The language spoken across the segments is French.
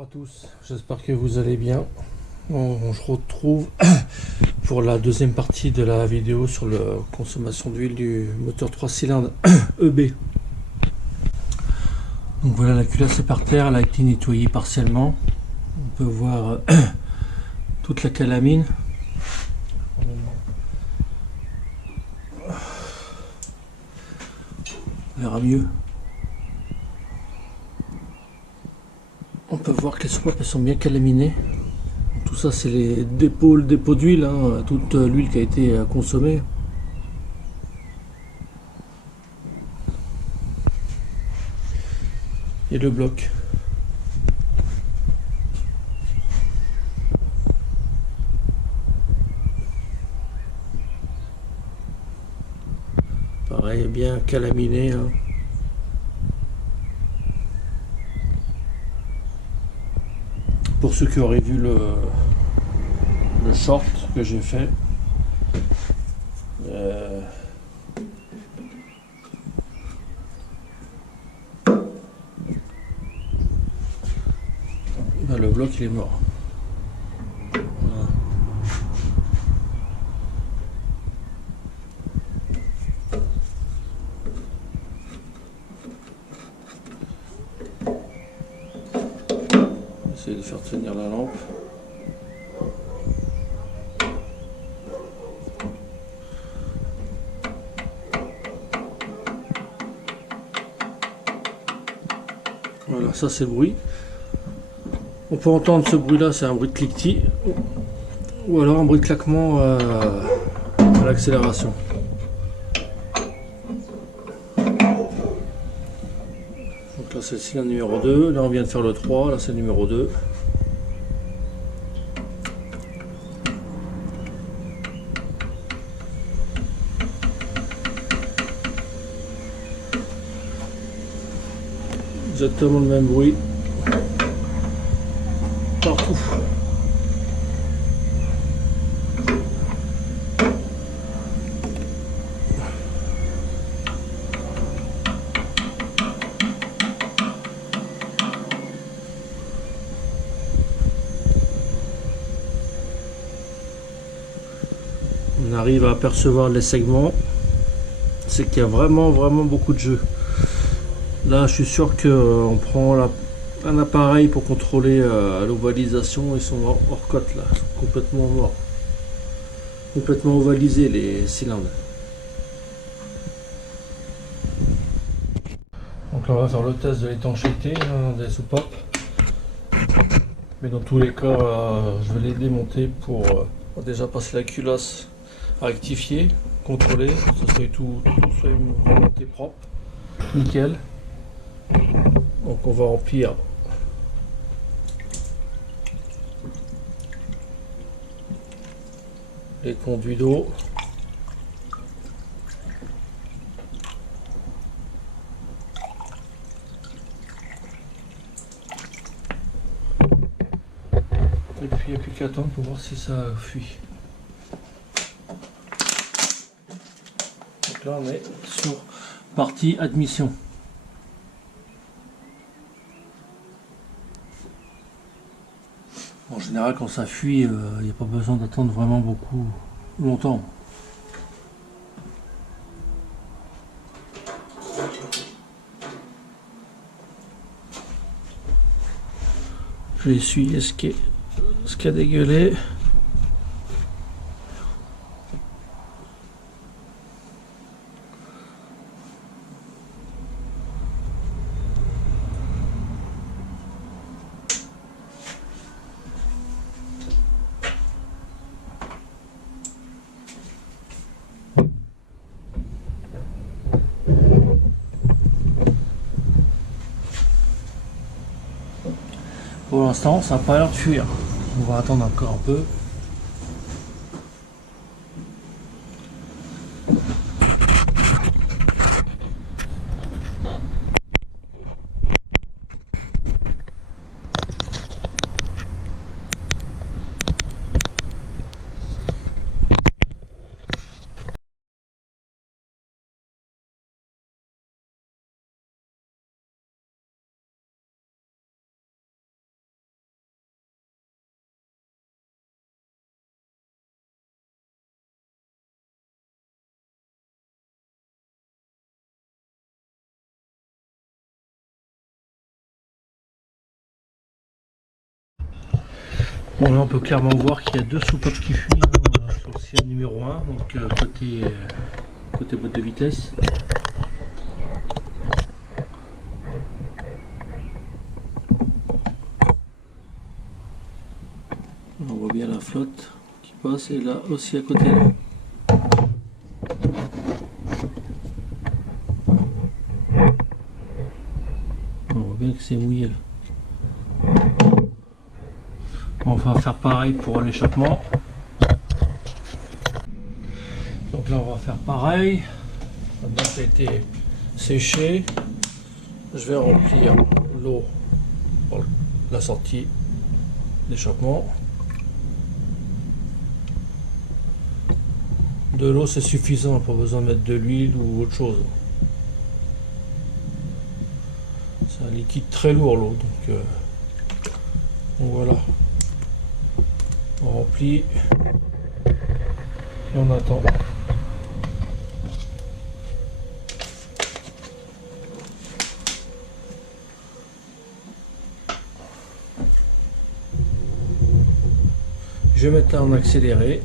Bonjour à tous, j'espère que vous allez bien. On se retrouve pour la deuxième partie de la vidéo sur la consommation d'huile du moteur 3 cylindres EB. Donc voilà, la culasse est par terre, elle a été nettoyée partiellement. On peut voir toute la calamine. On verra mieux. On peut voir que les soupapes elles sont bien calaminées. Tout ça c'est les dépôts, le dépôt d'huile, hein, toute l'huile qui a été consommée. Et le bloc. Pareil, bien calaminé. Hein. Pour ceux qui auraient vu le short que j'ai fait, le bloc il est mort. Voilà. Essayer de faire tenir la lampe. Voilà, ça c'est le bruit. On peut entendre ce bruit là, c'est un bruit de cliquetis ou alors un bruit de claquement à l'accélération. Donc là c'est le cylindre numéro 2, là on vient de faire le 3, là c'est le numéro 2. Exactement le même bruit partout. On arrive à apercevoir les segments, c'est qu'il y a vraiment beaucoup de jeu. Là je suis sûr qu'on prend un appareil pour contrôler l'ovalisation, ils sont hors cote là, complètement morts, complètement ovalisés les cylindres. Donc là on va faire le test de l'étanchéité des soupapes, mais dans tous les cas je vais les démonter pour déjà passer la culasse à rectifier, contrôler, que ça soit tout soit une remontée propre, nickel. Donc on va remplir les conduits d'eau. Et puis il n'y a plus qu'à attendre pour voir si ça fuit. Donc là on est sur partie admission. En général quand ça fuit, il n'y a pas besoin d'attendre vraiment beaucoup longtemps. Je vais essuyer ce qui a dégueulé. Pour l'instant, ça n'a pas l'air de fuir. On va attendre encore un peu. Bon, là on peut clairement voir qu'il y a deux soupapes qui fuient sur le CA numéro 1, donc côté boîte de vitesse. On voit bien la flotte qui passe, et là aussi à côté. On voit bien que c'est mouillé là. On va faire pareil pour l'échappement. Donc là on va faire pareil. Maintenant ça a été séché, je vais remplir l'eau pour la sortie d'échappement. De l'eau c'est suffisant, pas besoin de mettre de l'huile ou autre chose. C'est un liquide très lourd l'eau, donc voilà. On remplit et on attend. Je vais mettre là en accéléré.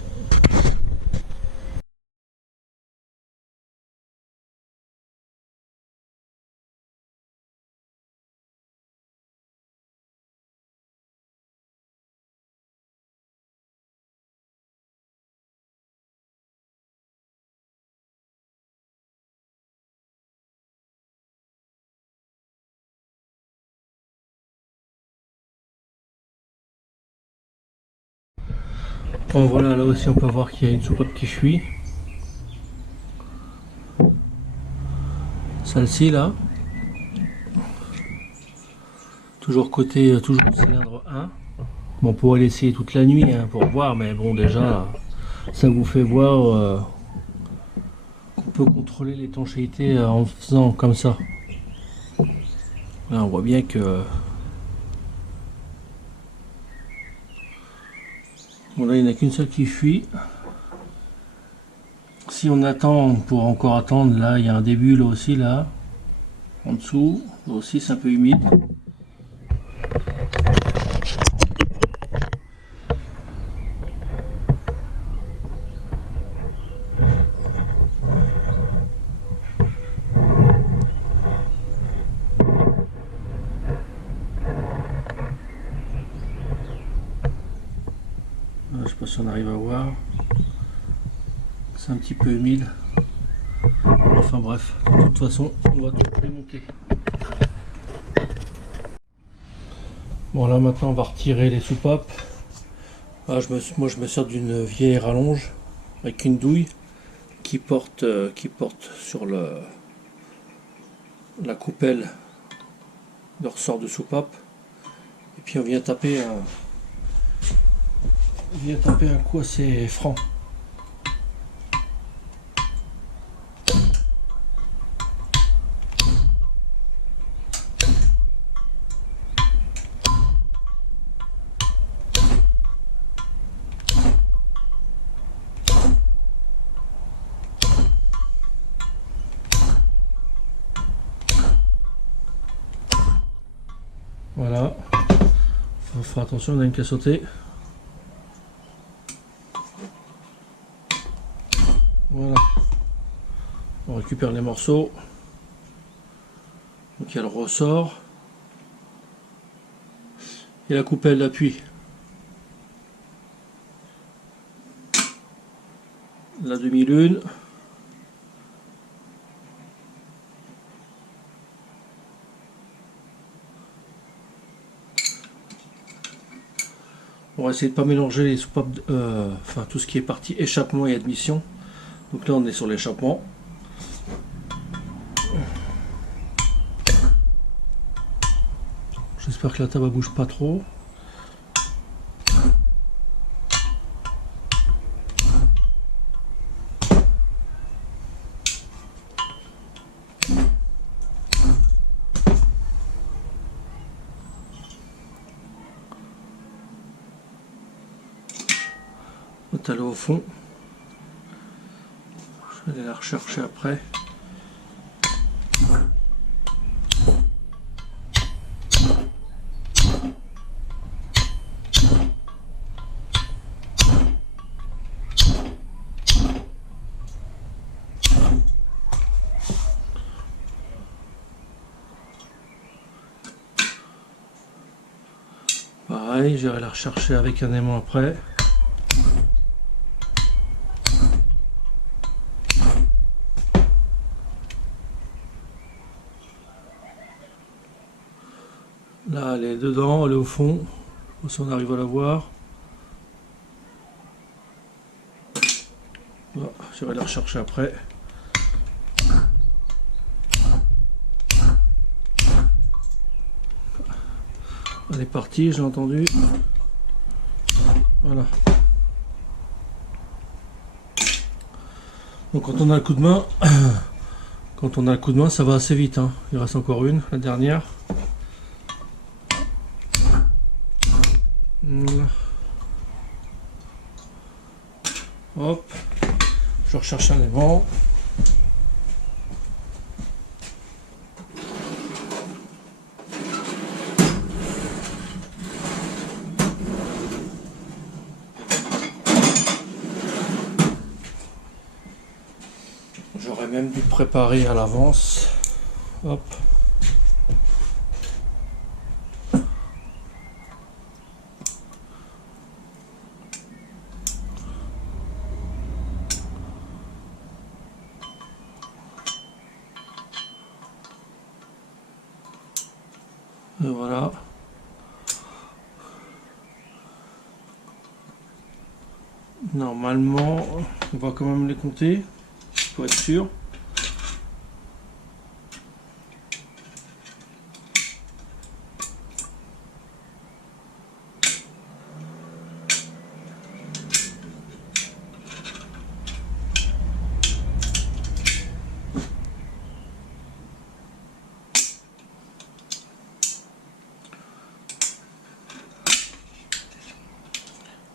Bon voilà, là aussi on peut voir qu'il y a une soupape qui fuit. Celle-ci là. Toujours cylindre 1. Bon, on pourrait l'essayer toute la nuit hein, pour voir, mais bon déjà ça vous fait voir qu'on peut contrôler l'étanchéité en faisant comme ça. Là on voit bien que bon, là il n'y en a qu'une seule qui fuit. Si on attend, on pourra encore attendre. Là il y a un début là aussi, là en dessous, là aussi c'est un peu humide. Je sais pas si on arrive à voir. C'est un petit peu humide. Enfin bref, de toute façon, on va tout démonter. Bon là maintenant on va retirer les soupapes. Ah, moi je me sers d'une vieille rallonge avec une douille qui porte sur la coupelle de ressort de soupape. Et puis on vient taper un coup assez franc. Voilà, faut faire attention, on a une qui a sauté. Voilà, on récupère les morceaux. Donc il y a le ressort et la coupelle d'appui. La demi-lune. On va essayer de ne pas mélanger les soupapes, enfin tout ce qui est partie échappement et admission. Donc là on est sur l'échappement. J'espère que la table ne bouge pas trop. On est allé au fond. Je vais aller la rechercher après. Pareil, j'irai la rechercher avec un aimant après. Là, elle est dedans, elle est au fond. Si on arrive à la voir. Bon, j'irai la rechercher après. Elle est partie, j'ai entendu. Voilà. Donc quand on a le coup de main, ça va assez vite, hein. Il reste encore une, la dernière. Voilà. Hop, je recherche un aimant. J'aurais même dû préparer à l'avance. Hop. Et voilà. Normalement, on va quand même les compter pour être sûr.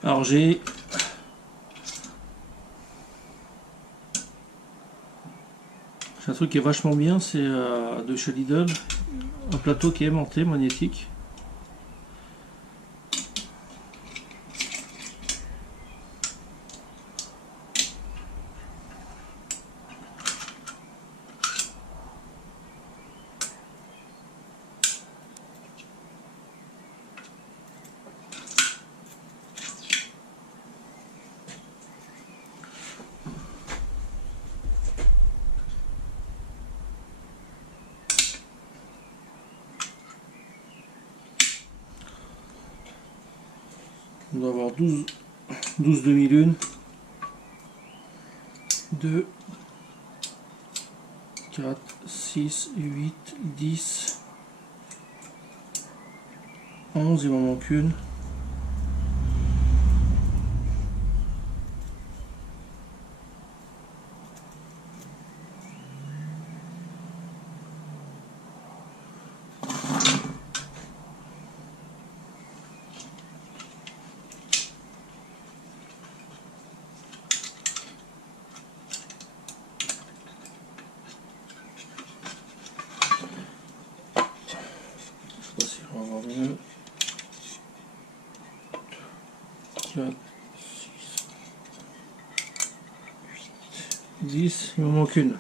Alors j'ai un truc qui est vachement bien, c'est de chez Lidl, un plateau qui est aimanté, magnétique. On doit avoir 12 demi-lunes. 2, 4, 6, 8, 10, 11, il m'en manque une. Je sais pas si on va avoir mieux. 4, 6, 8, 10, il m'en manque une.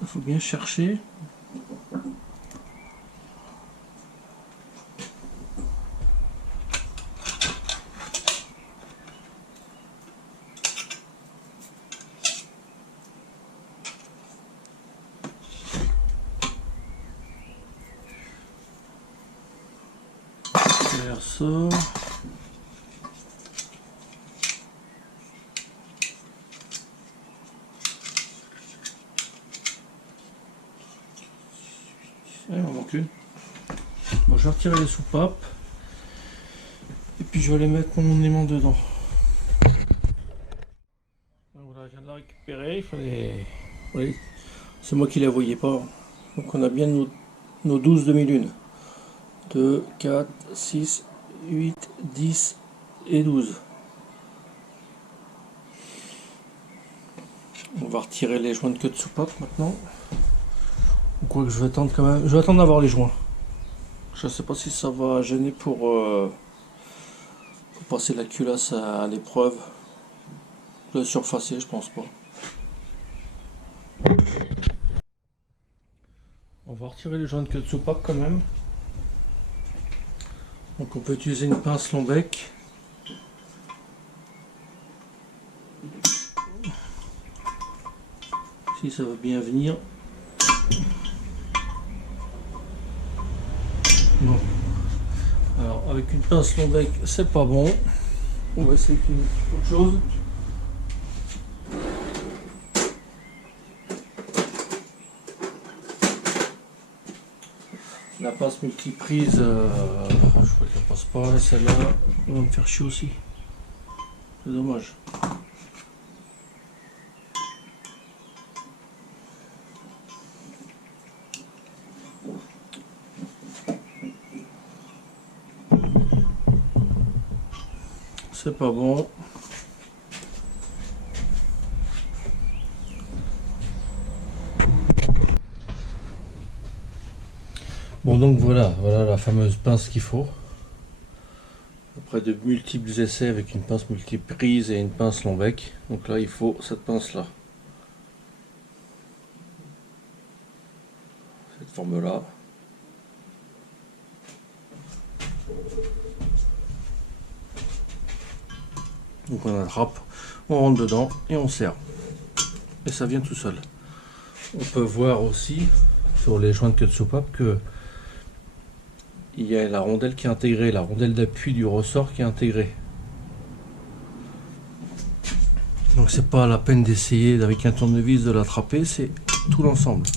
Il faut bien chercher. Faire ça. Il m'en manque une. Bon, je vais retirer les soupapes. Et puis je vais aller mettre mon aimant dedans. Voilà, je viens de la récupérer. Il fallait. Oui, c'est moi qui la voyais pas. Donc on a bien nos 12 demi-lunes. 2, 4, 6, 8, 10 et 12. On va retirer les joints de queue de soupape maintenant. Quoi que je vais attendre quand même. Je vais attendre d'avoir les joints. Je sais pas si ça va gêner pour passer la culasse à l'épreuve. Le surfacer, je pense pas. On va retirer les joints de queue de soupape quand même. Donc on peut utiliser une pince long bec. Si ça va bien venir. Bon. Alors avec une pince long bec c'est pas bon. On va essayer une autre chose. La pince multiprise, je crois qu'elle passe pas. Et celle-là va me faire chier aussi. C'est dommage. C'est pas bon. Bon donc voilà la fameuse pince qu'il faut. Après de multiples essais avec une pince multiprise et une pince long bec. Donc là il faut cette pince là. Cette forme là. Donc on attrape, on rentre dedans et on serre. Et ça vient tout seul. On peut voir aussi sur les joints de queue de soupape que il y a la rondelle qui est intégrée, la rondelle d'appui du ressort qui est intégrée. Donc c'est pas la peine d'essayer avec un tournevis de l'attraper, c'est tout l'ensemble.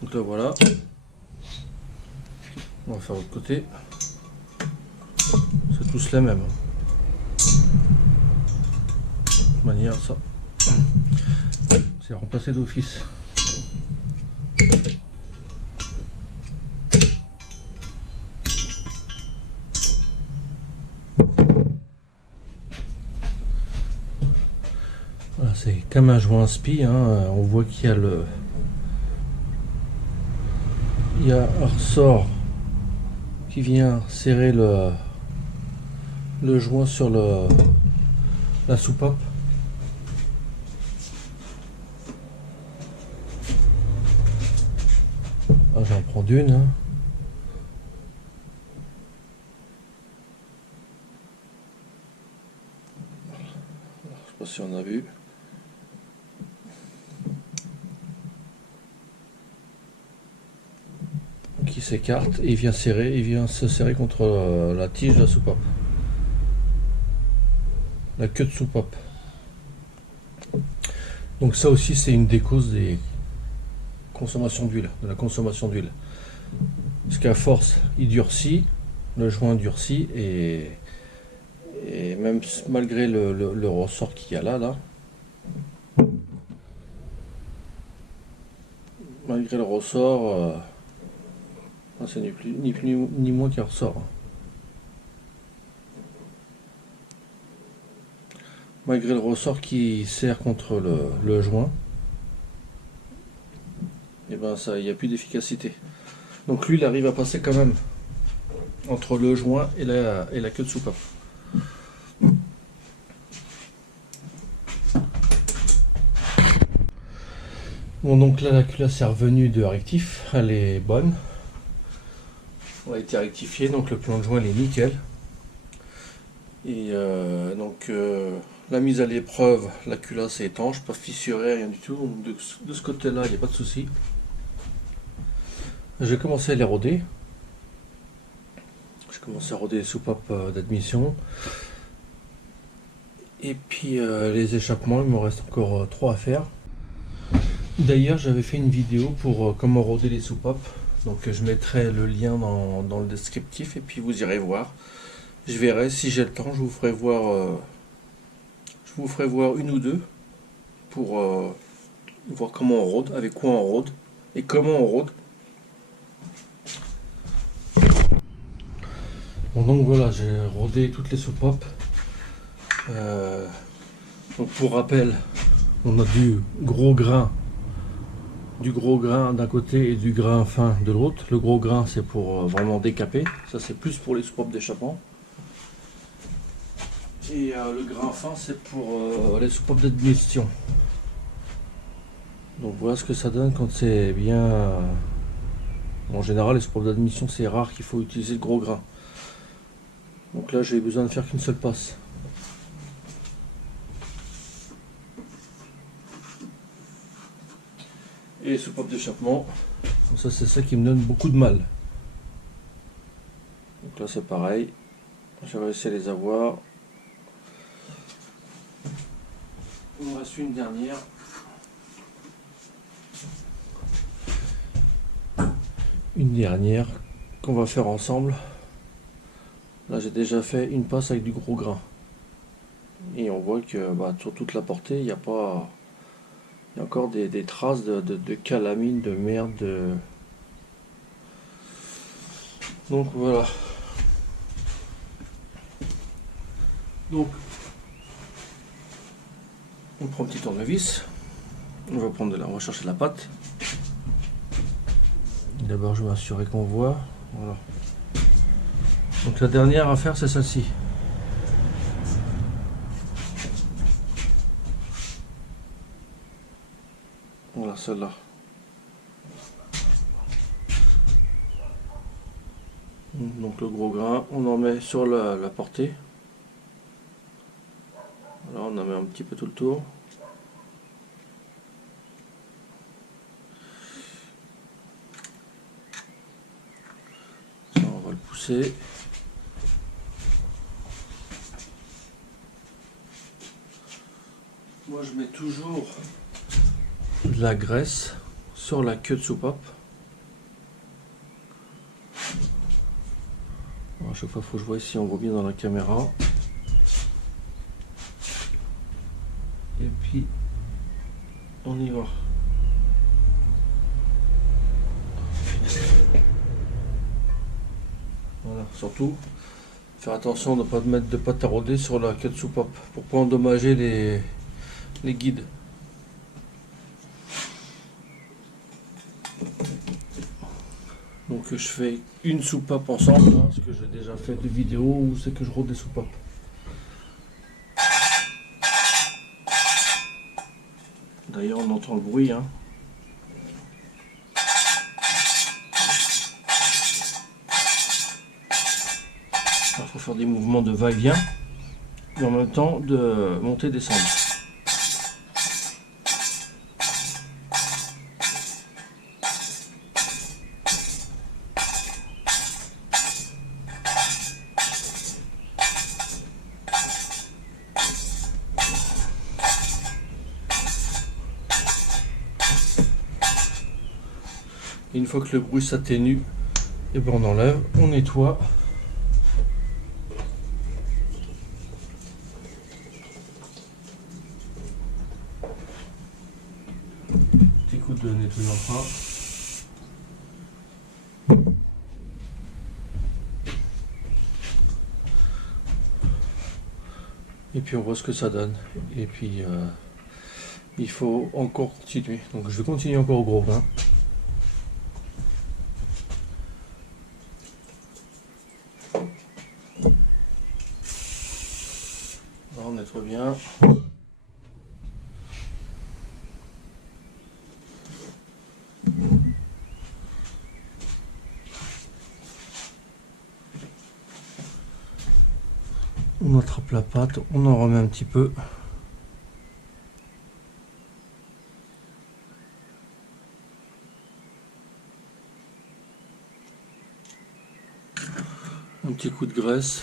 Donc là voilà. On va faire l'autre côté. C'est tous les mêmes. De manière ça. C'est remplacé d'office. Voilà, c'est comme un joint spi, hein. On voit qu'il y a un ressort qui vient serrer le joint sur la soupape. Ah, j'en prends d'une. Hein. Je sais pas si on a vu. Qui s'écarte et il vient se serrer contre la tige de la soupape. La queue de soupape. Donc ça aussi c'est une des causes des consommations d'huile, de la consommation d'huile. Parce qu'à force il durcit, le joint durcit et même malgré le ressort qu'il y a là, malgré le ressort, c'est ni plus ni moins qu'un ressort. Malgré le ressort qui sert contre le joint, et ben ça, il n'y a plus d'efficacité. Donc l'huile arrive à passer quand même entre le joint et la queue de soupape. Bon donc là la culasse est revenue de rectif, elle est bonne. Elle a été rectifiée, donc le plan de joint il est nickel. Et donc la mise à l'épreuve, la culasse est étanche, pas fissurée, rien du tout. Donc de ce côté-là, il n'y a pas de souci. J'ai commencé à les roder. J'ai commencé à roder les soupapes d'admission. Et puis les échappements, il me reste encore 3 à faire. D'ailleurs, j'avais fait une vidéo pour comment roder les soupapes. Donc je mettrai le lien dans le descriptif et puis vous irez voir. Je verrai si j'ai le temps, je vous ferai voir une ou deux pour voir comment on rôde, avec quoi on rôde et comment on rôde. Bon, donc voilà, j'ai rodé toutes les soupapes. Donc pour rappel, on a du gros grain d'un côté et du grain fin de l'autre. Le gros grain, c'est pour vraiment décaper. Ça, c'est plus pour les soupapes d'échappement. Et le grain fin, c'est pour les soupapes d'admission. Donc voilà ce que ça donne quand c'est bien. En général, les soupapes d'admission, c'est rare qu'il faut utiliser le gros grain. Donc là, j'ai besoin de faire qu'une seule passe. Et les soupapes d'échappement, ça c'est ça qui me donne beaucoup de mal. Donc là c'est pareil, j'ai réussi à les avoir. Il me reste une dernière. Une dernière qu'on va faire ensemble. Là j'ai déjà fait une passe avec du gros grain. Et on voit que sur toute la portée, il y a encore des traces de calamine, de merde. Donc voilà. Donc on prend un petit tournevis. On va chercher la pâte. D'abord je vais m'assurer qu'on voit. Voilà. Donc la dernière à faire c'est celle-ci. Voilà celle-là. Donc le gros grain, on en met sur la portée. Voilà, on en met un petit peu tout le tour. Ça, on va le pousser. Moi je mets toujours de la graisse sur la queue de soupape. À chaque fois il faut que je vois si on voit bien dans la caméra. Et puis on y va. Voilà, surtout faire attention de ne pas mettre de pâte à rôder sur la queue de soupape pour pas endommager les guides. Donc je fais une soupape ensemble, hein, parce que j'ai déjà fait des vidéos où c'est que je rôde des soupapes. D'ailleurs on entend le bruit. Hein. Il faut faire des mouvements de va-et-vient et en même temps de monter et descendre. Et une fois que le bruit s'atténue, et ben on enlève, on nettoie. Petit coup de nettoyant fin. Et puis on voit ce que ça donne. Et puis il faut encore continuer. Donc je vais continuer encore au gros grain. On nettoie bien. On attrape la pâte, on en remet un petit peu. Un petit coup de graisse.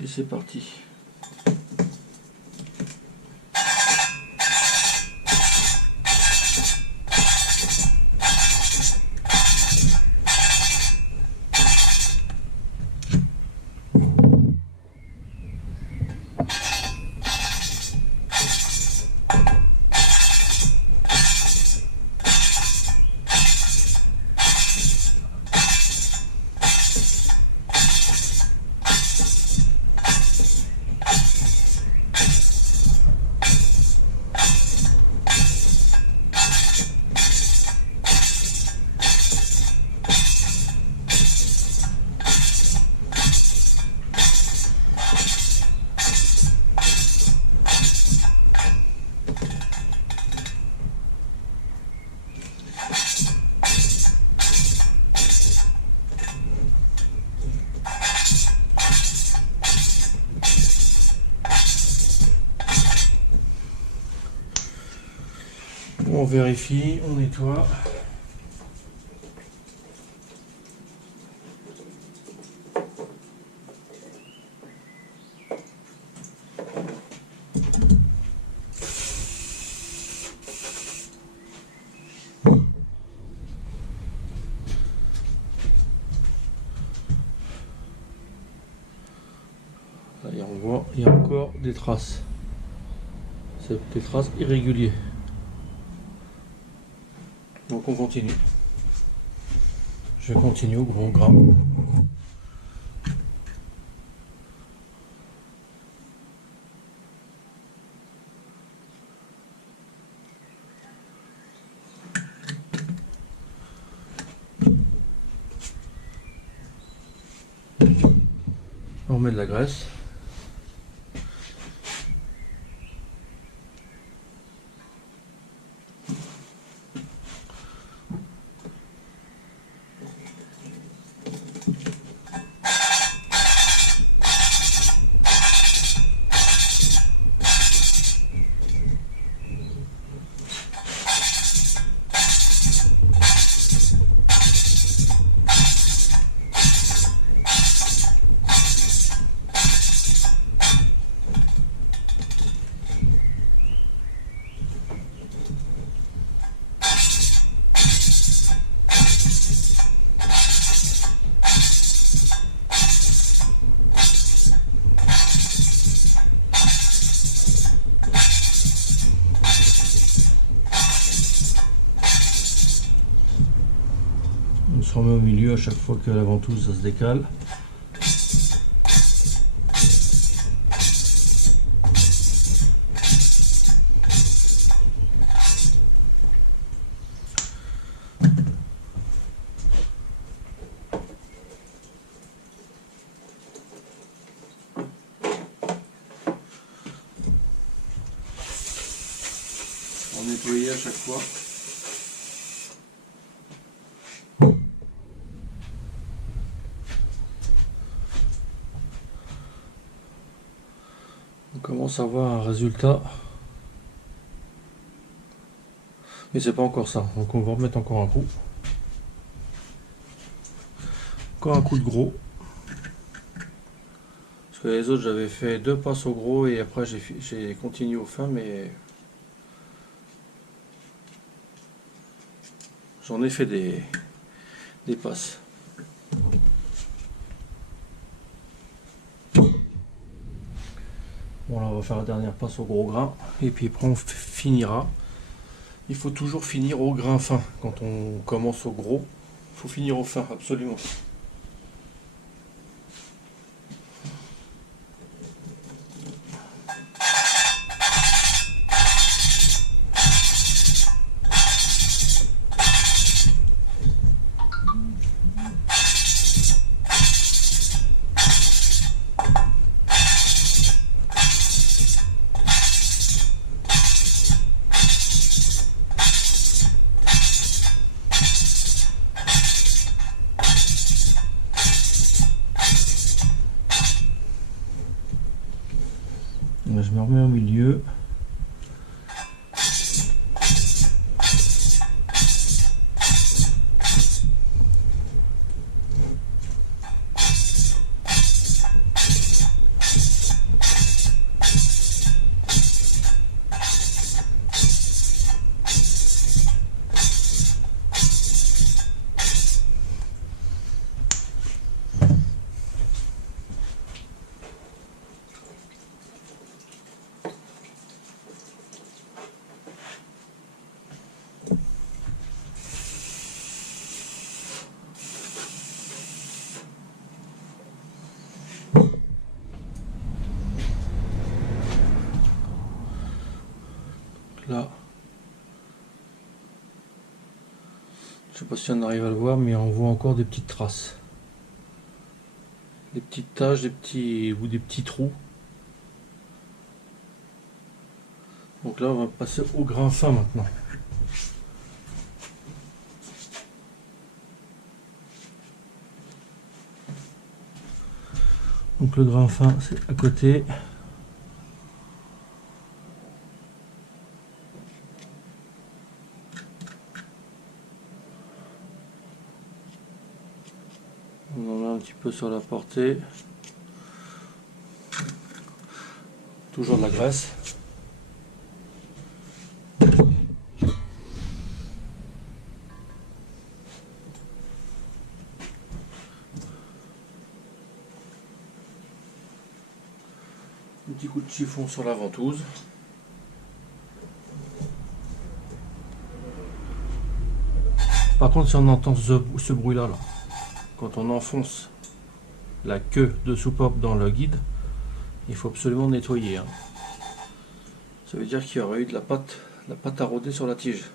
Et c'est parti. On vérifie, on nettoie. Et on voit, il y a encore des traces. C'est des traces irrégulières. Donc on continue. Je continue au gros gras. On met de la graisse. On se remet au milieu à chaque fois que la ventouse ça se décale. On nettoie à chaque fois. On commence à voir un résultat, mais c'est pas encore ça, donc on va remettre encore un coup, de gros, parce que les autres j'avais fait 2 passes au gros et après j'ai continué au fin, mais j'en ai fait des passes. Bon, là on va faire la dernière passe au gros grain et puis après on finira. Il faut toujours finir au grain fin quand on commence au gros. Il faut finir au fin, absolument. Je me remets au milieu. Là, je sais pas si on arrive à le voir, mais on voit encore des petites traces, des petites taches, des petits trous. Donc là on va passer au grain fin maintenant. Donc le grain fin c'est à côté. peu sur la portée. Toujours de la graisse. Un petit coup de chiffon sur la ventouse. Par contre, si on entend ce bruit-là, quand on enfonce la queue de soupape dans le guide, il faut absolument nettoyer. Ça veut dire qu'il y aurait eu de la pâte à rôder sur la tige.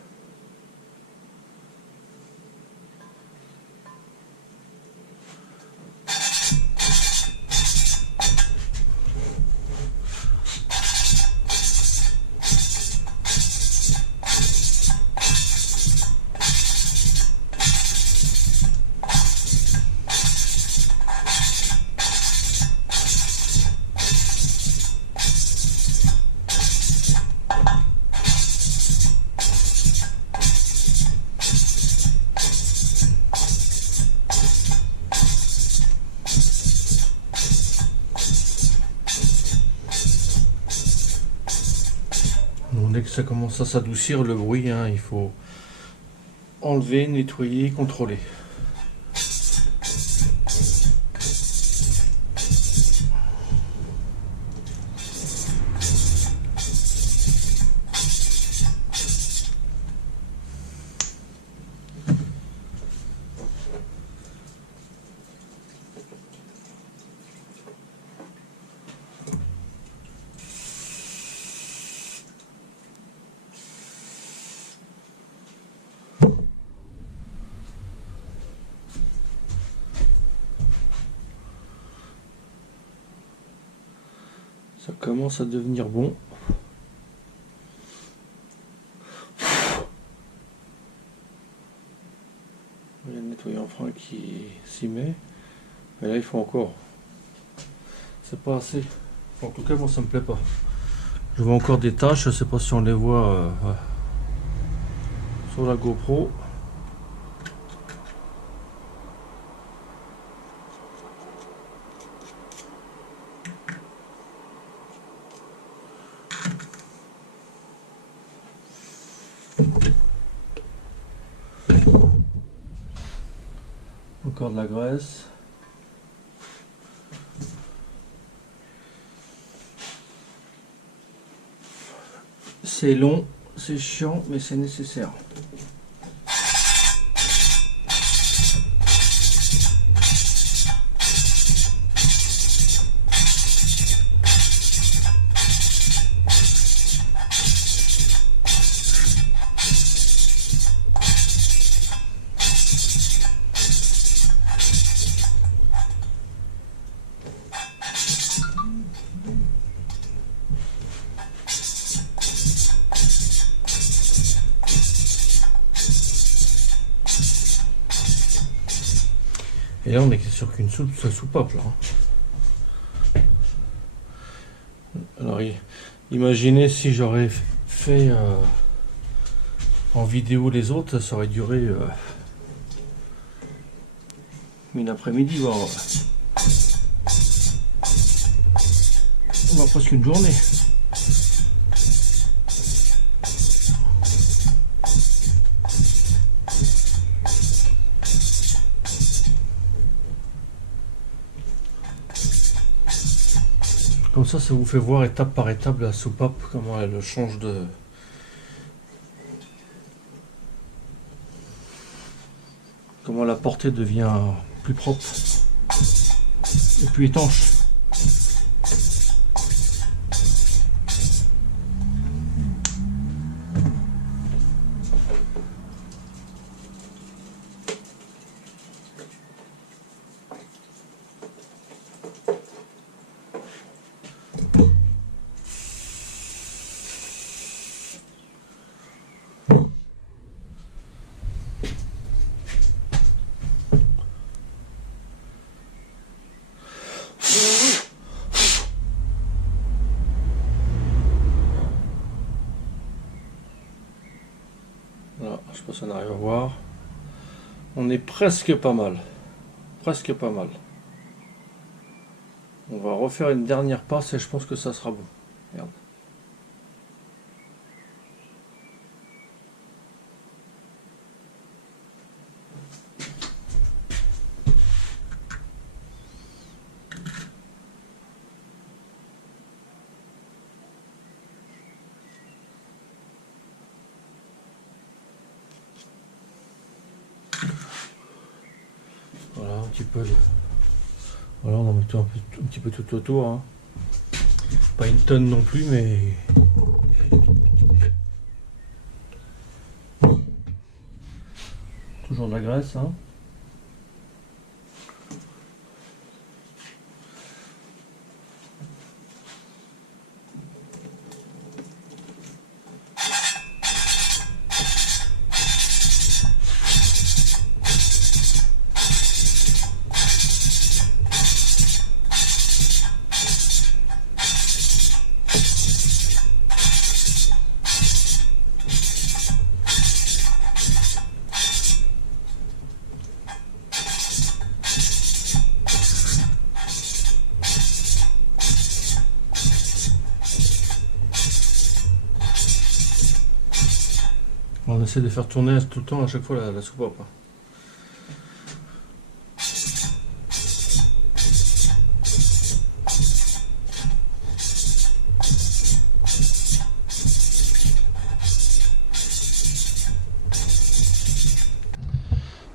Dès que ça commence à s'adoucir le bruit, il faut enlever, nettoyer, contrôler. Ça commence à devenir bon. Il y a le nettoyant frein qui s'y met. Mais là, il faut encore. C'est pas assez. En tout cas, moi, ça me plaît pas. Je vois encore des taches. Je sais pas si on les voit sur la GoPro. Encore de la graisse. C'est long, c'est chiant, mais c'est nécessaire. Et là, on est sur qu'une soupape là. Alors, imaginez si j'aurais fait en vidéo les autres, ça aurait duré une après-midi, voire presque une journée. Comme ça vous fait voir étape par étape la soupape, comment elle change de... Comment la portée devient plus propre et plus étanche. Voilà, je sais pas si on arrive à voir. On est presque pas mal. Presque pas mal. On va refaire une dernière passe et je pense que ça sera bon. Merde. Voilà un petit peu de... Voilà, on en met un petit peu tout autour. Hein. Pas une tonne non plus, mais... Toujours de la graisse. Hein. On essaie de faire tourner tout le temps à chaque fois la soupape.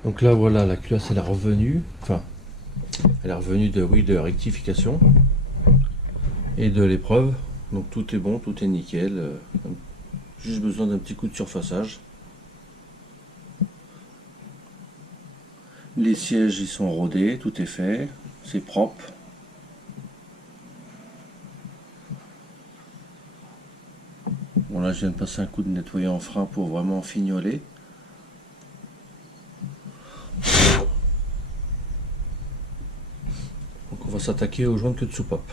Donc là voilà, la culasse elle est revenue. Enfin, elle est revenue de rectification et de l'épreuve. Donc tout est bon, tout est nickel. Juste besoin d'un petit coup de surfaçage. Les sièges ils sont rodés, tout est fait, c'est propre. Bon là je viens de passer un coup de nettoyant en frein pour vraiment fignoler. Donc on va s'attaquer aux joints de queue de soupape.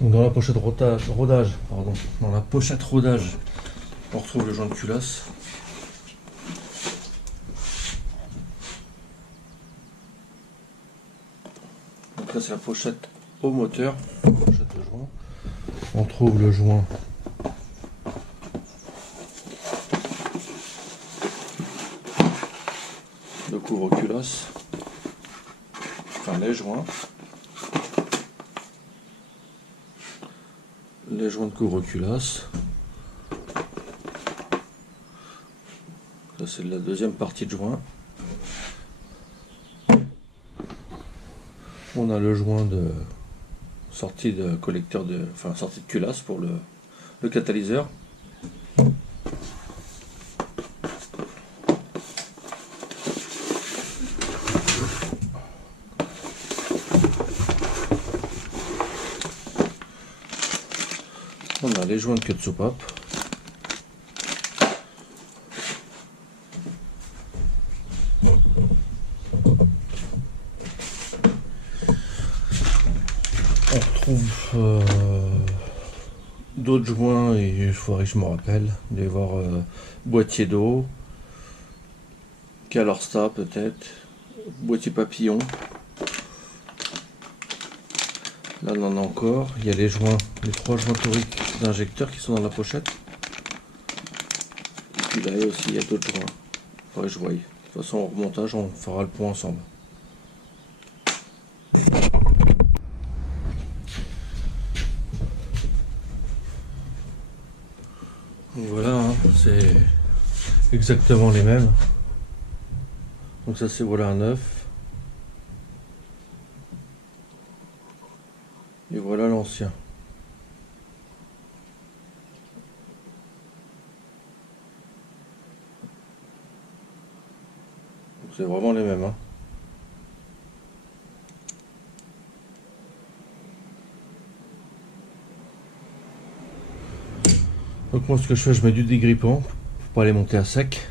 Donc dans la pochette rodage, dans la pochette rodage, on retrouve le joint de culasse. Donc là c'est la pochette au moteur, pochette de joint. On trouve le joint de couvre-culasse, enfin les joints de couvre-culasse. Ça c'est la deuxième partie de joint. On a le joint de sortie de collecteur enfin sortie de culasse pour le catalyseur. On a les joints de queue de soupape. On retrouve d'autres joints, et il faudrait que je me rappelle. Il doit y avoir boîtier d'eau, Calorsta peut-être, boîtier papillon. Là on en a encore. Il y a les trois joints toriques d'injecteurs qui sont dans la pochette. Et puis là aussi il y a d'autres joints. Faudrait que je voie. De toute façon au remontage on fera le point ensemble. Donc voilà, hein, c'est exactement les mêmes. Donc ça c'est voilà un neuf. Et voilà l'ancien. Donc c'est vraiment les mêmes. Hein. Donc moi ce que je fais, je mets du dégrippant pour pas les monter à sec.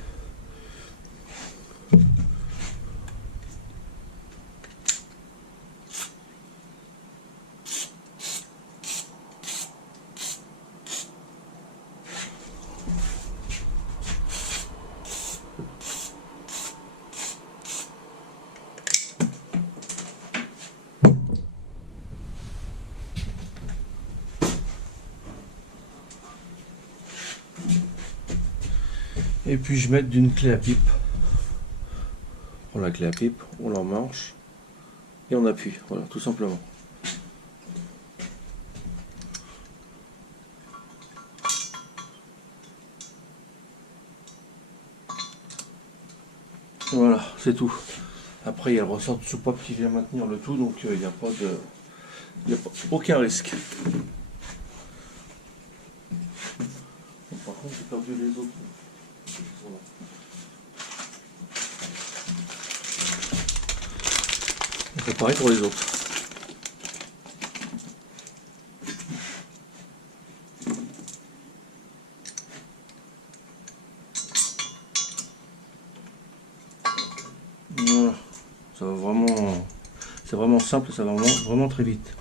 Et puis je mets d'une clé à pipe. On prend la clé à pipe, on l'emmanche et on appuie, voilà, tout simplement. Voilà, c'est tout. Après, il y a le ressort de soupape qui vient maintenir le tout, donc il n'y a pas de... Il n'y a aucun risque. Par contre, j'ai perdu les autres. C'est pareil pour les autres. Voilà. Ça va vraiment... C'est vraiment simple, ça va vraiment très vite.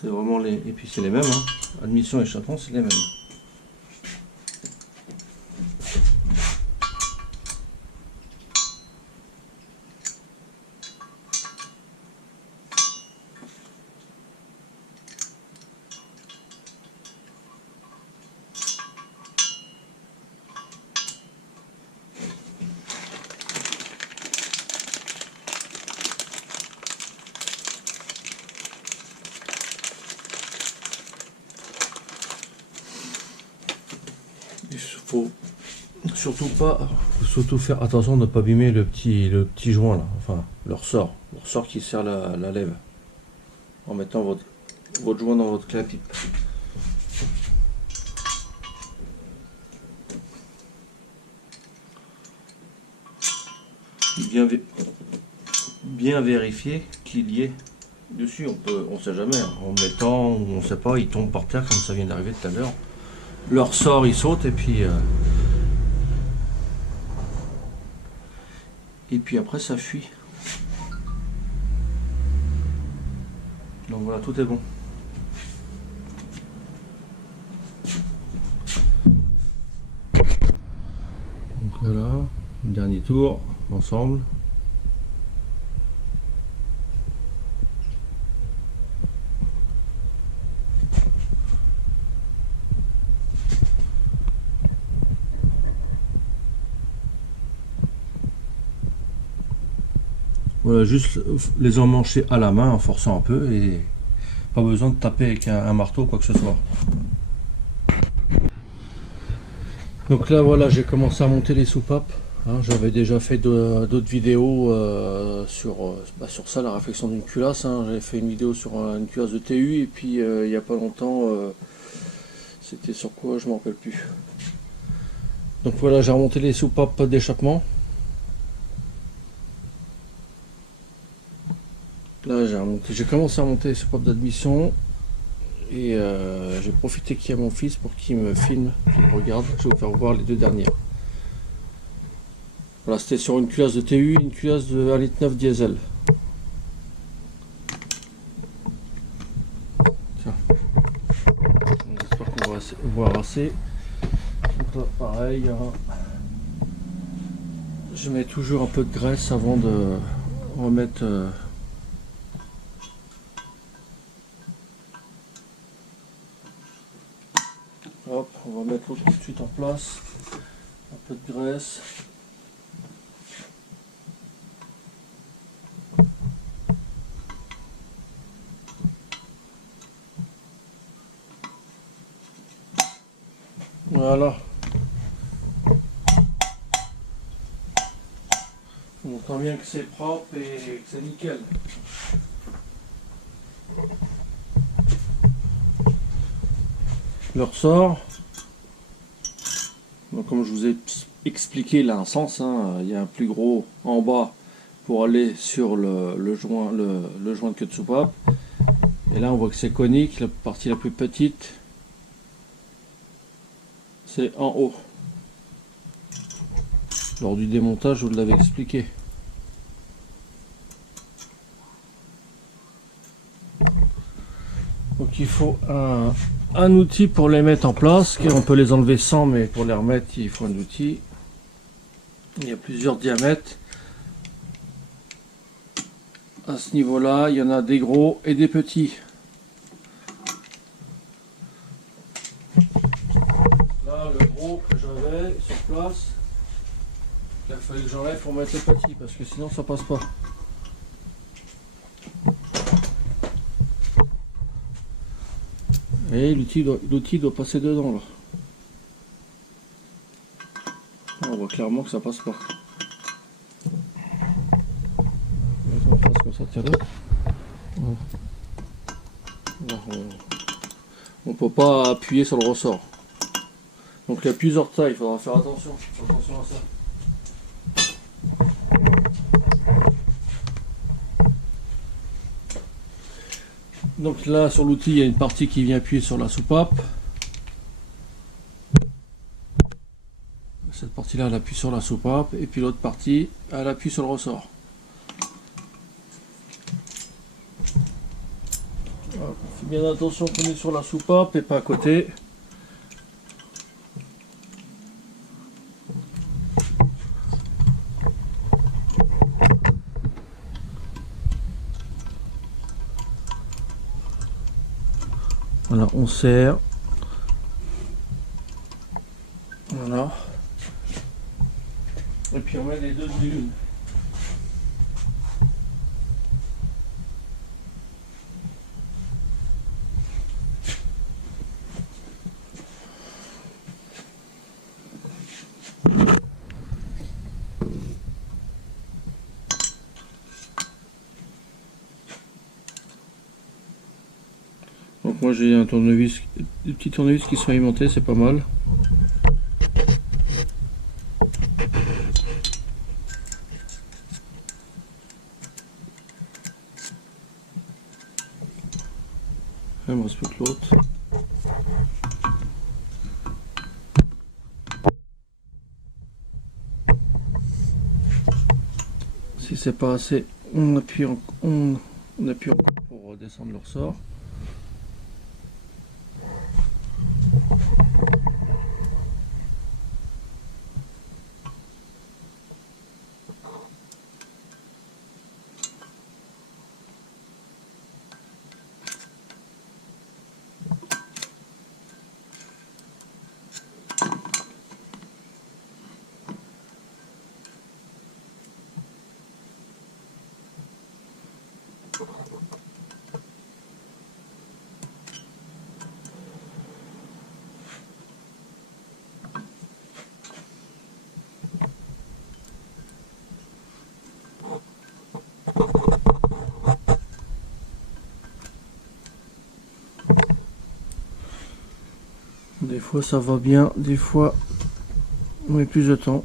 C'est vraiment les... Et puis c'est les mêmes, hein. Admission et échappement, c'est les mêmes. Faut surtout faire attention de ne pas abîmer le petit joint là, enfin le ressort qui sert la lèvre, en mettant votre joint dans votre clé à pipe. Bien vérifier qu'il y ait dessus. On sait jamais, hein. En mettant, on sait pas, il tombe par terre comme ça vient d'arriver tout à l'heure. Le ressort il saute et puis après ça fuit. Donc voilà, tout est bon. Donc voilà, dernier tour ensemble. Voilà, juste les emmancher à la main en forçant un peu et pas besoin de taper avec un marteau ou quoi que ce soit. Donc là voilà, j'ai commencé à monter les soupapes. Hein, j'avais déjà fait d'autres vidéos sur ça, la réflexion d'une culasse. Hein. J'avais fait une vidéo sur une culasse de TU et puis il n'y a pas longtemps, c'était sur quoi, je ne me rappelle plus. Donc voilà, j'ai remonté les soupapes d'échappement. Là j'ai commencé à monter les soupapes d'admission et j'ai profité qu'il y a mon fils pour qu'il me filme, qu'il me regarde. Je vais vous faire voir les deux dernières. Voilà, c'était sur une culasse de TU, une culasse de 1,9 litre diesel. Tiens. J'espère qu'on va voir assez. Donc là, pareil, hein. Je mets toujours un peu de graisse avant de remettre. Hop, on va mettre l'autre tout de suite en place. Un peu de graisse. Voilà. On entend bien que c'est propre et que c'est nickel. Le ressort. Donc, comme je vous ai expliqué, il a un sens. Hein. Il y a un plus gros en bas pour aller sur le joint de queue de soupape. Et là, on voit que c'est conique. La partie la plus petite, c'est en haut. Lors du démontage, je vous l'avais expliqué. Donc il faut un outil pour les mettre en place, on peut les enlever sans, mais pour les remettre il faut un outil. Il y a plusieurs diamètres. À ce niveau-là, il y en a des gros et des petits. Là, le gros que j'avais sur place, il a fallu que j'enlève pour mettre le petit parce que sinon ça passe pas. Et l'outil doit passer dedans là. On voit clairement que ça passe pas. On fasse comme ça, tiens là. On peut pas appuyer sur le ressort. Donc il y a plusieurs tailles, il faudra faire attention. Attention à ça. Donc là sur l'outil il y a une partie qui vient appuyer sur la soupape. Cette partie là elle appuie sur la soupape et puis l'autre partie elle appuie sur le ressort. Voilà. Fais bien attention qu'on est sur la soupape et pas à côté. Voilà, on serre. Voilà. Et puis on met les deux de l'une. Donc moi j'ai un tournevis, des petits tournevis qui sont aimantés, c'est pas mal. Il me reste plus que l'autre. Si c'est pas assez, on appuie encore pour descendre le ressort. Des fois ça va bien, des fois on met plus de temps.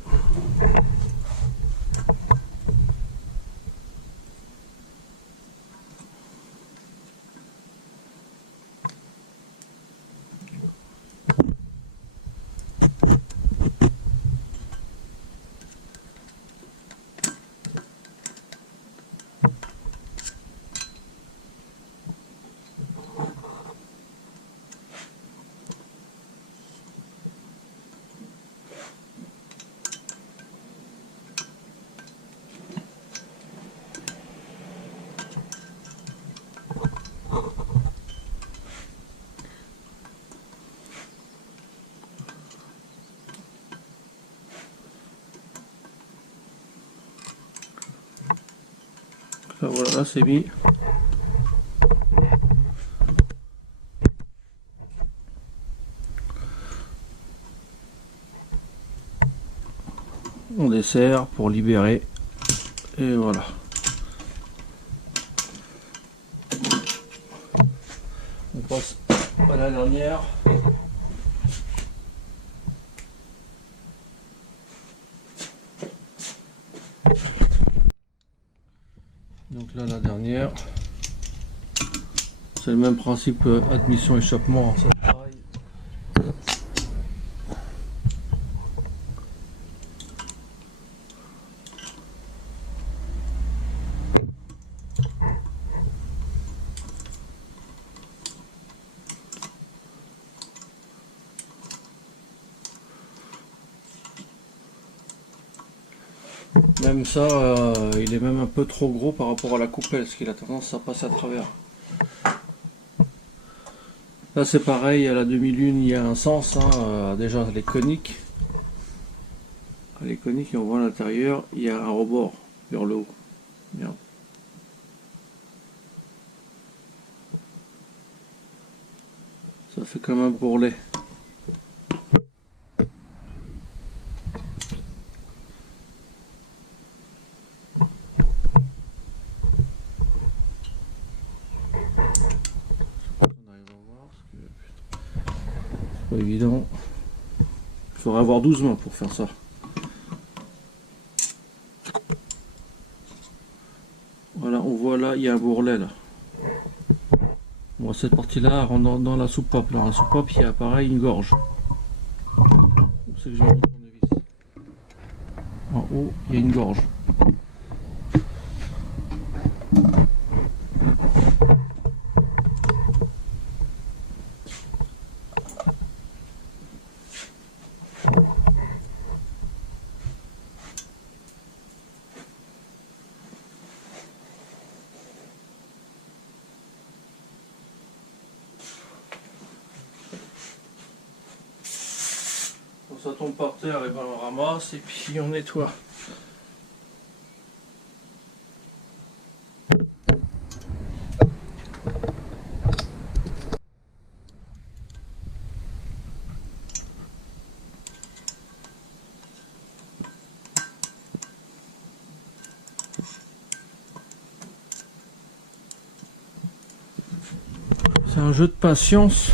Voilà, là c'est mis. On desserre pour libérer. Et voilà. On passe à la dernière. Donc là la dernière. C'est le même principe, admission échappement, c'est pareil. Même ça, il est même un peu trop gros par rapport à la coupelle, parce qu'il a tendance à passer à travers. Là c'est pareil, à la demi-lune il y a un sens, hein, déjà les coniques. Les coniques, et on voit à l'intérieur, il y a un rebord vers le haut. Merde. Ça fait comme un bourrelet. C'est pas évident. Il faudrait avoir 12 mains pour faire ça. Voilà, on voit là, il y a un bourrelet là. Bon, cette partie-là rentre dans la soupape. Dans la soupape, il y a pareil une gorge. C'est que je vais monter le tournevis. En haut, il y a une gorge. Quand ça tombe par terre, et ben on ramasse et puis on nettoie. C'est un jeu de patience.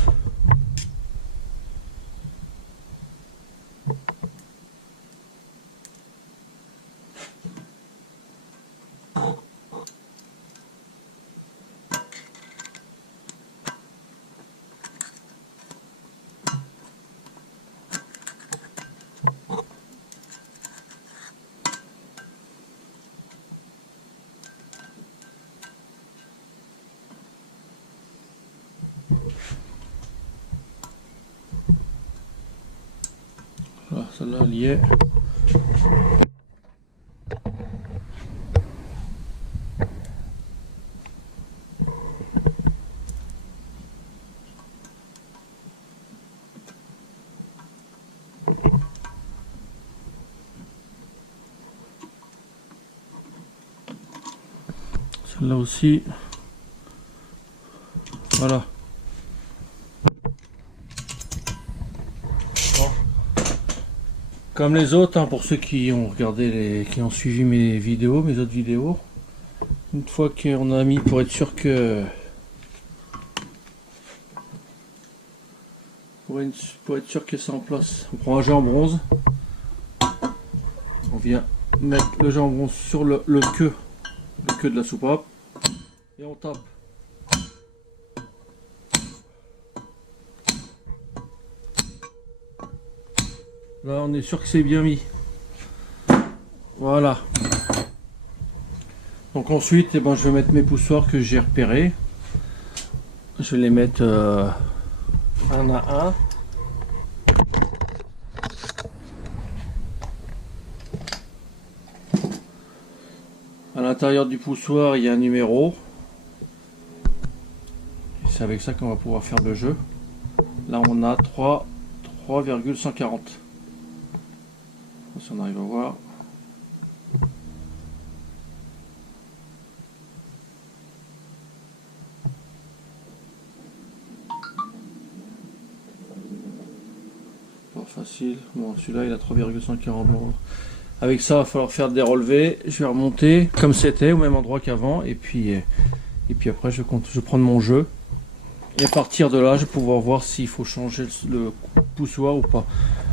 Voilà, celle-là elle y est. Celle-là aussi. Voilà. Bon. Comme les autres, hein, pour ceux qui ont regardé qui ont suivi mes vidéos, mes autres vidéos, une fois qu'on a mis pour être sûr que pour être sûr que c'est en place, on prend un jet en bronze, on vient mettre le jet en bronze sur le queue de la soupape et on tape. Là on est sûr que c'est bien mis. Voilà. Donc ensuite eh ben, je vais mettre mes poussoirs que j'ai repérés. Je vais les mettre un à un. À l'intérieur du poussoir il y a un numéro. C'est avec ça qu'on va pouvoir faire le jeu. Là on a 3,140. Si on arrive à voir. Pas facile. Bon, celui-là il a 3,140. Avec ça, il va falloir faire des relevés. Je vais remonter comme c'était, au même endroit qu'avant. Et puis après, je vais prendre mon jeu. Et à partir de là, je vais pouvoir voir s'il faut changer le poussoir ou pas.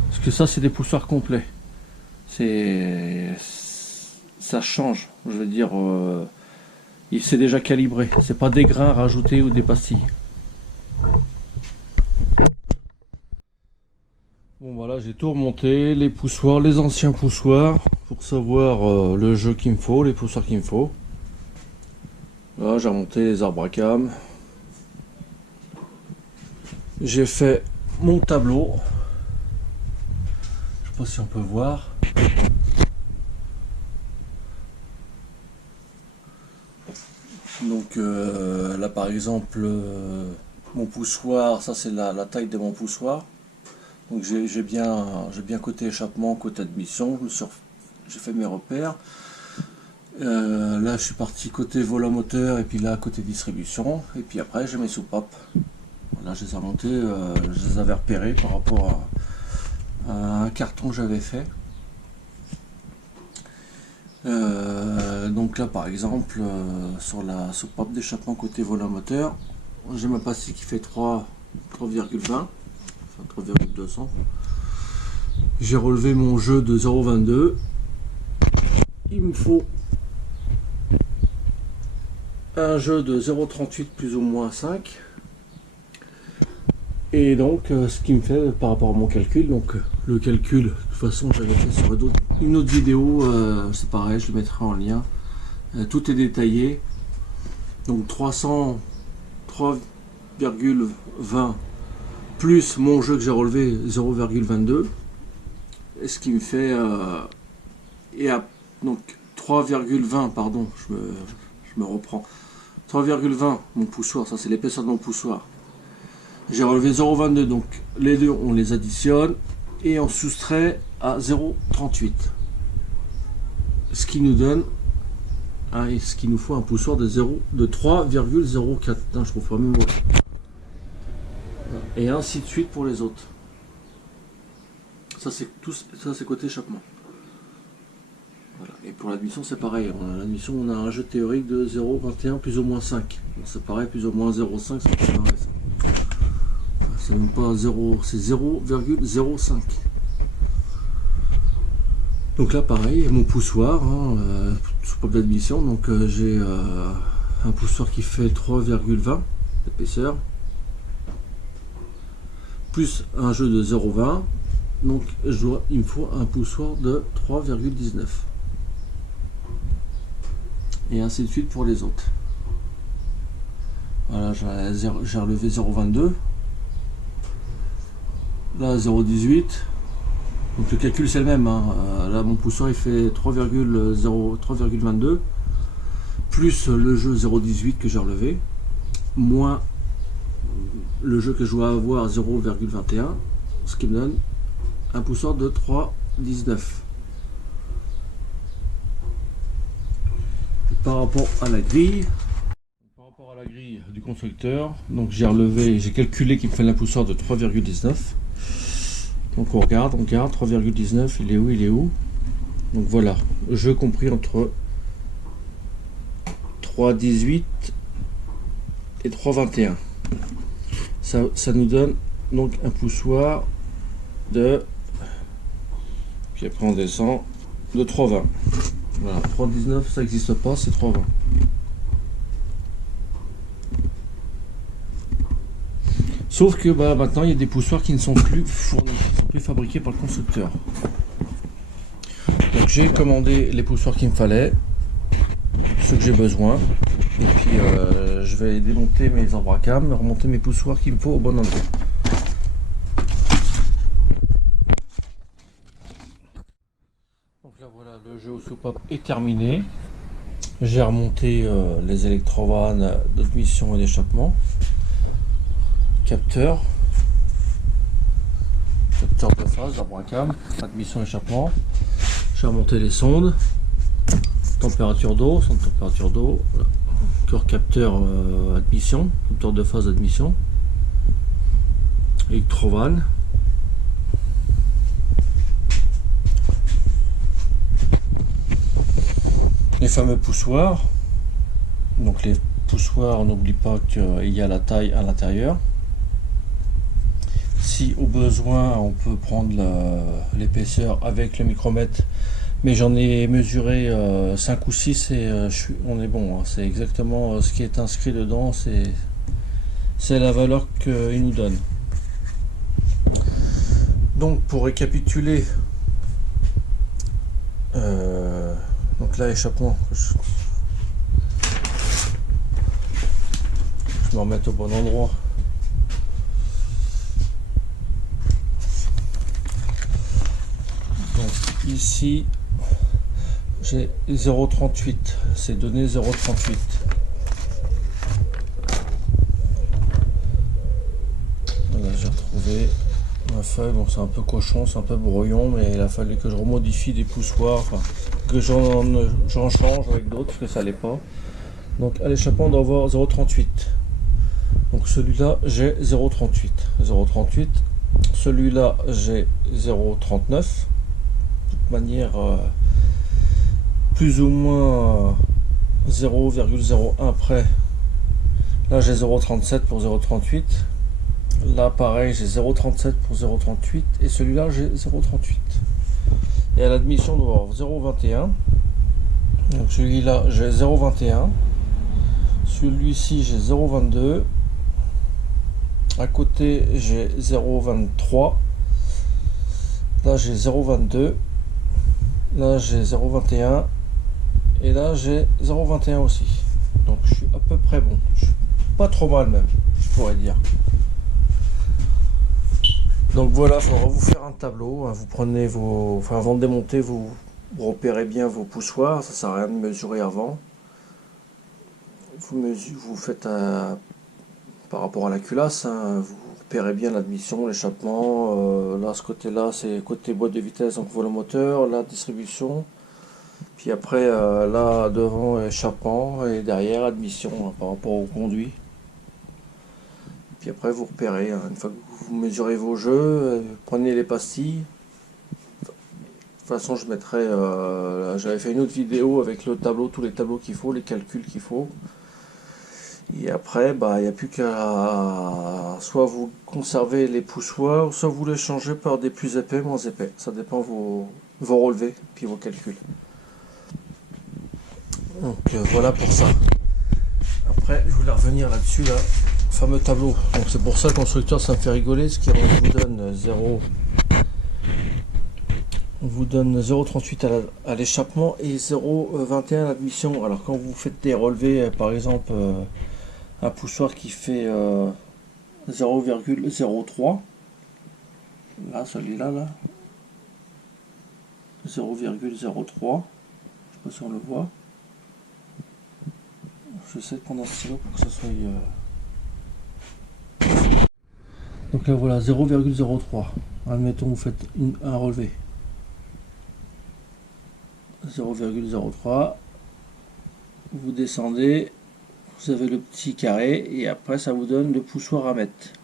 Parce que ça, c'est des poussoirs complets. Ça change. Je veux dire, il s'est déjà calibré. C'est pas des grains rajoutés ou des pastilles. Bon voilà, j'ai tout remonté, les poussoirs, les anciens poussoirs, pour savoir le jeu qu'il me faut, les poussoirs qu'il me faut. Là, j'ai remonté les arbres à cam. J'ai fait mon tableau. Je sais pas si on peut voir. Donc là par exemple, mon poussoir, ça c'est la taille de mon poussoir. Donc j'ai bien côté échappement, côté admission, j'ai fait mes repères. Là je suis parti côté volant moteur et puis là côté distribution. Et puis après j'ai mes soupapes. Là je les ai remontés, je les avais repérés par rapport à un carton que j'avais fait. Donc là par exemple sur la soupape d'échappement côté volant moteur, j'ai ma pastille qui fait 3,20, enfin 3,200. J'ai relevé mon jeu de 0,22. Il me faut un jeu de 0,38 plus ou moins 5. Et donc ce qui me fait par rapport à mon calcul, donc le calcul, de toute façon j'avais fait sur une autre vidéo, c'est pareil, je le mettrai en lien. Tout est détaillé. Donc 3,20 plus mon jeu que j'ai relevé 0,22. Et ce qui me fait donc 3,20, pardon, je me reprends. 3,20 mon poussoir, ça c'est l'épaisseur de mon poussoir. J'ai relevé 0,22, donc les deux on les additionne et on soustrait à 0,38. Ce qui nous donne, ce qui nous faut un poussoir de 3,04. Je confonds même. Et ainsi de suite pour les autres. Ça c'est côté échappement. Voilà. Et pour l'admission c'est pareil. L'admission on a un jeu théorique de 0,21 plus ou moins 5. C'est pareil, plus ou moins 0,5, c'est pareil ça. C'est même pas 0, c'est 0,05. Donc là pareil, mon poussoir, soupape d'admission, donc j'ai un poussoir qui fait 3,20 d'épaisseur, plus un jeu de 0,20, donc il me faut un poussoir de 3,19. Et ainsi de suite pour les autres. Voilà, j'ai relevé 0,22. Là 0,18, donc le calcul c'est le même, là mon poussoir il fait 3,22 plus le jeu 0,18 que j'ai relevé moins le jeu que je dois avoir 0,21, ce qui me donne un poussoir de 3,19. Par rapport à la grille du constructeur, donc j'ai calculé qu'il me fallait un poussoir de 3,19. Donc on regarde 3,19, il est où? Donc voilà, jeu compris entre 3,18 et 3,21. Ça nous donne donc un poussoir de, puis après on descend, de 3,20. Voilà, 3,19 ça n'existe pas, c'est 3,20. Sauf que maintenant il y a des poussoirs qui ne sont plus fournis, qui ne sont plus fabriqués par le constructeur. Donc j'ai commandé les poussoirs qu'il me fallait, ceux que j'ai besoin, et puis je vais démonter mes embracams, remonter mes poussoirs qu'il me faut au bon endroit. Donc là voilà, le jeu aux soupapes est terminé. J'ai remonté les électrovannes d'admission et d'échappement. Capteur de phase, d'embracam, admission échappement. J'ai remonté les sondes, température d'eau, sonde température d'eau, voilà. Encore capteur admission, capteur de phase admission, électrovanne. Les fameux poussoirs. Donc les poussoirs, on n'oublie pas qu'il y a la taille à l'intérieur. Si au besoin on peut prendre l'épaisseur avec le micromètre, mais j'en ai mesuré 5 ou 6 et on est bon, c'est exactement ce qui est inscrit dedans, c'est la valeur qu'il nous donne. Donc pour récapituler, donc là échappement, je me remette au bon endroit. Donc ici j'ai 0,38, c'est donné 0,38. feuille, bon c'est un peu cochon, c'est un peu brouillon, mais il a fallu que je remodifie des poussoirs, enfin, que j'en change avec d'autres, parce que ça allait pas. Donc à l'échappement on doit avoir 0,38. Donc celui-là j'ai 0,38. 0,38. Celui-là j'ai 0,39. De toute manière, plus ou moins 0,01 près. Là j'ai 0,37 pour 0,38. Là pareil j'ai 0,37 pour 0,38 et celui-là j'ai 0,38. Et à l'admission on doit avoir 0,21. Donc celui-là j'ai 0,21. Celui-ci j'ai 0,22. À côté j'ai 0,23. Là j'ai 0,22. Là j'ai 0,21. Et là j'ai 0,21 aussi. Donc je suis à peu près bon. Je suis pas trop mal même, je pourrais dire. Donc voilà, il faudra vous faire un tableau. Vous prenez vos. Enfin, avant de démonter, vous repérez bien vos poussoirs. Ça sert à rien de mesurer avant. Vous faites par rapport à la culasse. Vous repérez bien l'admission, l'échappement. Là, ce côté-là, c'est côté boîte de vitesse, donc moteur, la distribution. Puis après, là, devant, échappement. Et derrière, admission par rapport au conduit. Puis après vous repérez, une fois que vous mesurez vos jeux, prenez les pastilles. De toute façon je mettrai, j'avais fait une autre vidéo avec le tableau, tous les tableaux qu'il faut, les calculs qu'il faut. Et après il n'y a plus qu'à soit vous conservez les poussoirs, soit vous les changez par des plus épais, moins épais. Ça dépend vos relevés, puis vos calculs. Donc voilà pour ça. Après je voulais revenir là-dessus là. Fameux tableau. Donc c'est pour ça le constructeur ça me fait rigoler, ce qui vous donne 0. On vous donne 0,38 à l'échappement et 0,21 à l'admission. Alors quand vous faites des relevés, par exemple un poussoir qui fait 0,03, là celui-là là, 0,03, je sais pas si on le voit. J'essaie de prendre un stylo pour que ça soit donc là voilà 0,03. Admettons vous faites un relevé 0,03, vous descendez, vous avez le petit carré et après ça vous donne le poussoir à mettre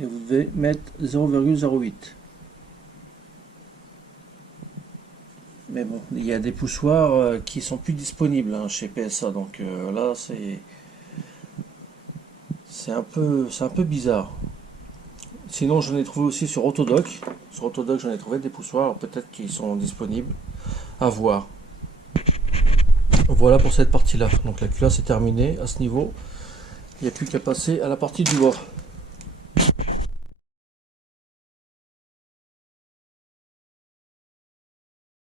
et vous devez mettre 0,08. Mais bon, il y a des poussoirs qui sont plus disponibles chez PSA, donc là c'est un peu bizarre. Sinon j'en ai trouvé aussi sur Autodoc. Sur Autodoc j'en ai trouvé des poussoirs, peut-être qu'ils sont disponibles. À voir. Voilà pour cette partie là. Donc la culasse est terminée à ce niveau. Il n'y a plus qu'à passer à la partie du bord.